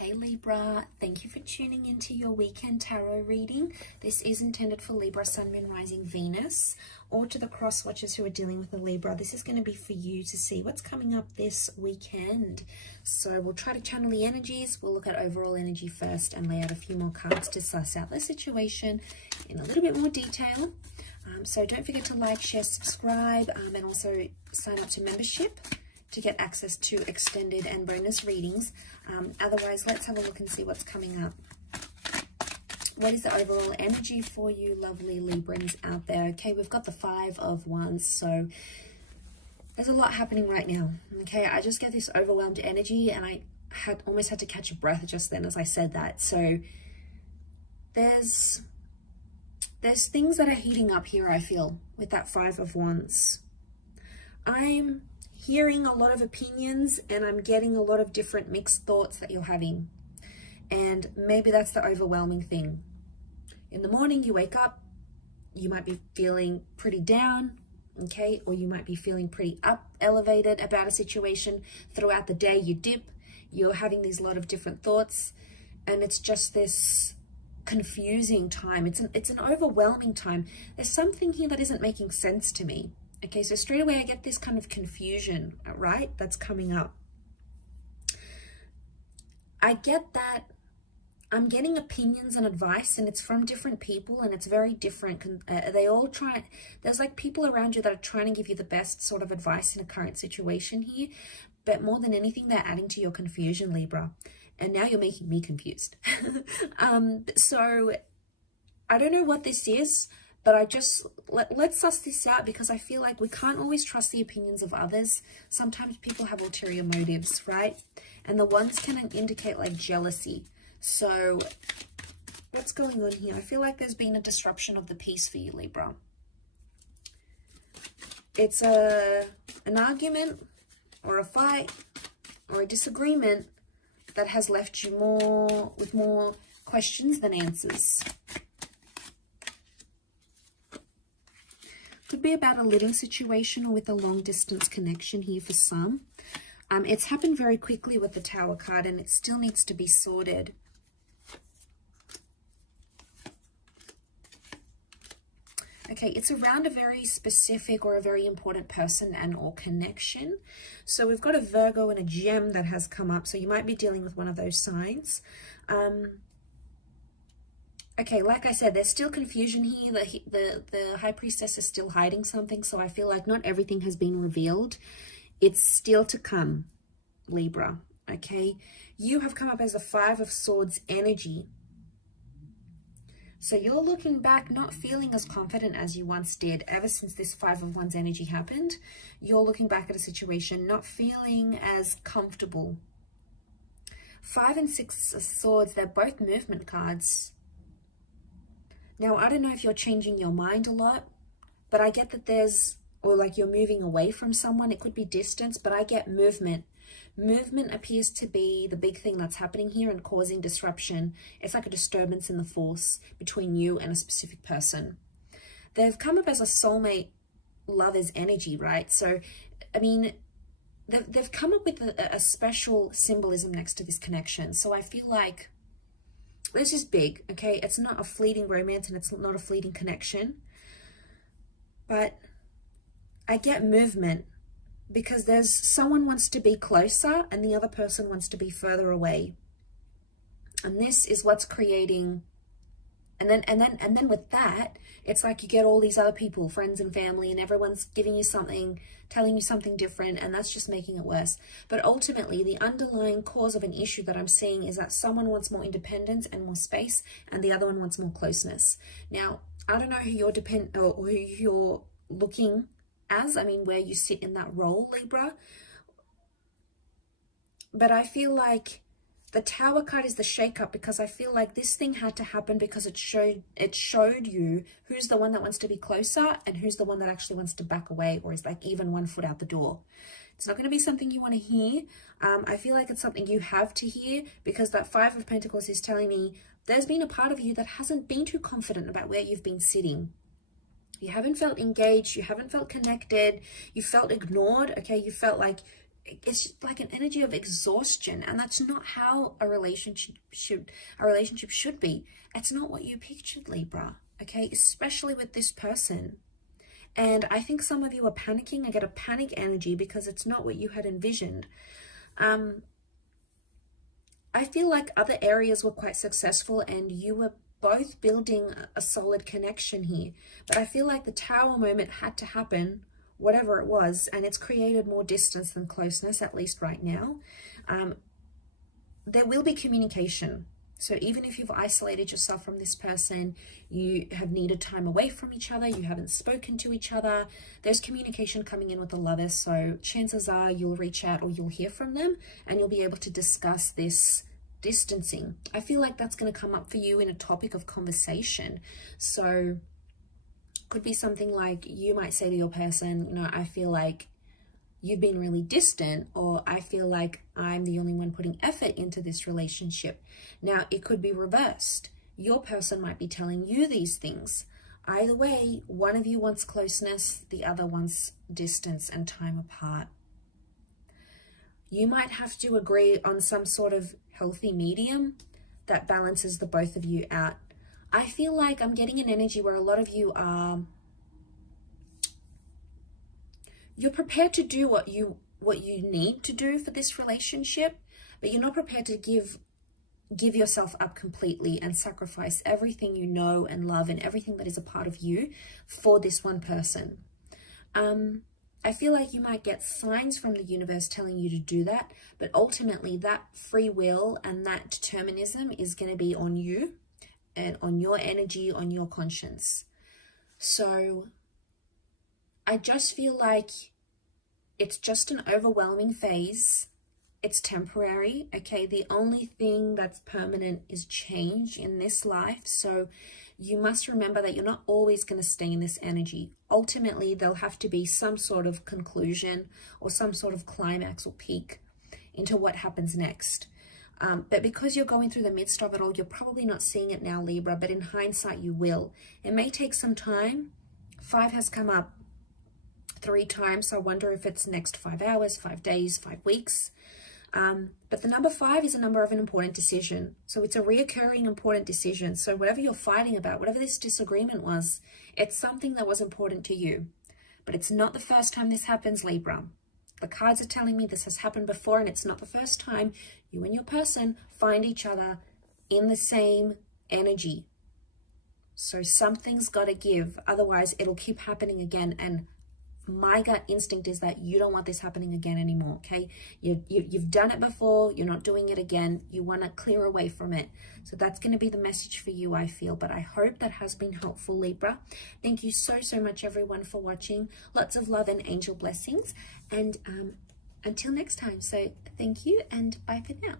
Hey Libra, thank you for tuning into your weekend tarot reading. This is intended for Libra, Sun, Moon, Rising, Venus, or to the cross watchers who are dealing with a Libra. This is going to be for you to see what's coming up this weekend. So we'll try to channel the energies. We'll look at overall energy first and lay out a few more cards to suss out the situation in a little bit more detail. So don't forget to like, share, subscribe, and also sign up to membership to get access to extended and bonus readings. Otherwise, let's have a look and see what's coming up. What is the overall energy for you lovely Librans out there? Okay, we've got the 5 of Wands, so there's a lot happening right now. Okay, I just get this overwhelmed energy, and I almost had to catch a breath just then as I said that. So there's things that are heating up here, I feel, with that 5 of Wands. I'm hearing a lot of opinions, and I'm getting a lot of different mixed thoughts that you're having. And maybe that's the overwhelming thing. In the morning, you wake up, you might be feeling pretty down, okay? Or you might be feeling pretty elevated about a situation. Throughout the day, you dip, you're having these lot of different thoughts, and it's just this confusing time. It's an overwhelming time. There's something here that isn't making sense to me. Okay, so straight away I get this kind of confusion, right? That's coming up. I get that I'm getting opinions and advice, and it's from different people, and it's very different. They all try, there's like people around you that are trying to give you the best sort of advice in a current situation here, but more than anything, they're adding to your confusion, Libra. And now you're making me confused. So I don't know what this is, but I just, let's suss this out, because I feel like we can't always trust the opinions of others. Sometimes people have ulterior motives, right? And the ones can indicate like jealousy. So what's going on here? I feel like there's been a disruption of the peace for you, Libra. It's an argument or a fight or a disagreement that has left you with more questions than answers. Could be about a living situation or with a long distance connection here for some. It's happened very quickly with the Tower card, and it still needs to be sorted. Okay, it's around a very specific or a very important person and or connection. So we've got a Virgo and a Gem that has come up. So you might be dealing with one of those signs. Okay, like I said, there's still confusion here. The High Priestess is still hiding something, so I feel like not everything has been revealed. It's still to come, Libra, okay? You have come up as a 5 of Swords energy. So you're looking back, not feeling as confident as you once did ever since this 5 of Wands energy happened. You're looking back at a situation, not feeling as comfortable. 5 and 6 of Swords, they're both movement cards. Now, I don't know if you're changing your mind a lot, but I get that or like you're moving away from someone. It could be distance, but I get movement. Movement appears to be the big thing that's happening here and causing disruption. It's like a disturbance in the force between you and a specific person. They've come up as a soulmate lover's energy, right? So, I mean, they've come up with a special symbolism next to this connection. So I feel like this is big, okay? It's not a fleeting romance, and it's not a fleeting connection. But I get movement, because there's someone wants to be closer and the other person wants to be further away. And this is what's creating, and then with that, it's like you get all these other people, friends and family, and everyone's giving you something, telling you something different, and that's just making it worse. But ultimately, the underlying cause of an issue that I'm seeing is that someone wants more independence and more space, and the other one wants more closeness. Now, I don't know who you're who you're looking as, I mean, where you sit in that role, Libra. But I feel like the Tower card is the shake-up, because I feel like this thing had to happen because it showed you who's the one that wants to be closer and who's the one that actually wants to back away, or is like even 1 foot out the door. It's not going to be something you want to hear. I feel like it's something you have to hear, because that 5 of Pentacles is telling me there's been a part of you that hasn't been too confident about where you've been sitting. You haven't felt engaged, you haven't felt connected, you felt ignored, okay? You felt like it's like an energy of exhaustion, and that's not how a relationship should be. It's not what you pictured, Libra, okay? Especially with this person. And I think some of you are panicking. I get a panic energy because it's not what you had envisioned. I feel like other areas were quite successful and you were both building a solid connection here. But I feel like the Tower moment had to happen, whatever it was, and it's created more distance than closeness, at least right now. There will be communication. So even if you've isolated yourself from this person, you have needed time away from each other, you haven't spoken to each other, there's communication coming in with the Lovers. So chances are you'll reach out or you'll hear from them and you'll be able to discuss this distancing. I feel like that's going to come up for you in a topic of conversation. So could be something like you might say to your person, you know, I feel like you've been really distant, or I feel like I'm the only one putting effort into this relationship. Now, it could be reversed. Your person might be telling you these things. Either way, one of you wants closeness, the other wants distance and time apart. You might have to agree on some sort of healthy medium that balances the both of you out. I feel like I'm getting an energy where a lot of you are, you're prepared to do what you need to do for this relationship, but you're not prepared to give yourself up completely and sacrifice everything you know and love and everything that is a part of you for this one person. I feel like you might get signs from the universe telling you to do that, but ultimately that free will and that determinism is going to be on you and on your energy, on your conscience. So I just feel like it's just an overwhelming phase. It's temporary, okay? The only thing that's permanent is change in this life. So you must remember that you're not always going to stay in this energy. Ultimately, there'll have to be some sort of conclusion or some sort of climax or peak into what happens next. But because you're going through the midst of it all, you're probably not seeing it now, Libra, but in hindsight, you will. It may take some time. 5 has come up 3 times, so I wonder if it's next 5 hours, 5 days, 5 weeks. But the number 5 is a number of an important decision. So it's a reoccurring important decision. So whatever you're fighting about, whatever this disagreement was, it's something that was important to you. But it's not the first time this happens, Libra. The cards are telling me this has happened before, and it's not the first time you and your person find each other in the same energy. So something's got to give. Otherwise, it'll keep happening again. And my gut instinct is that you don't want this happening again anymore, okay? You've done it before. You're not doing it again. You want to clear away from it. So that's going to be the message for you, I feel. But I hope that has been helpful, Libra. Thank you so much, everyone, for watching. Lots of love and angel blessings. And until next time. So thank you and bye for now.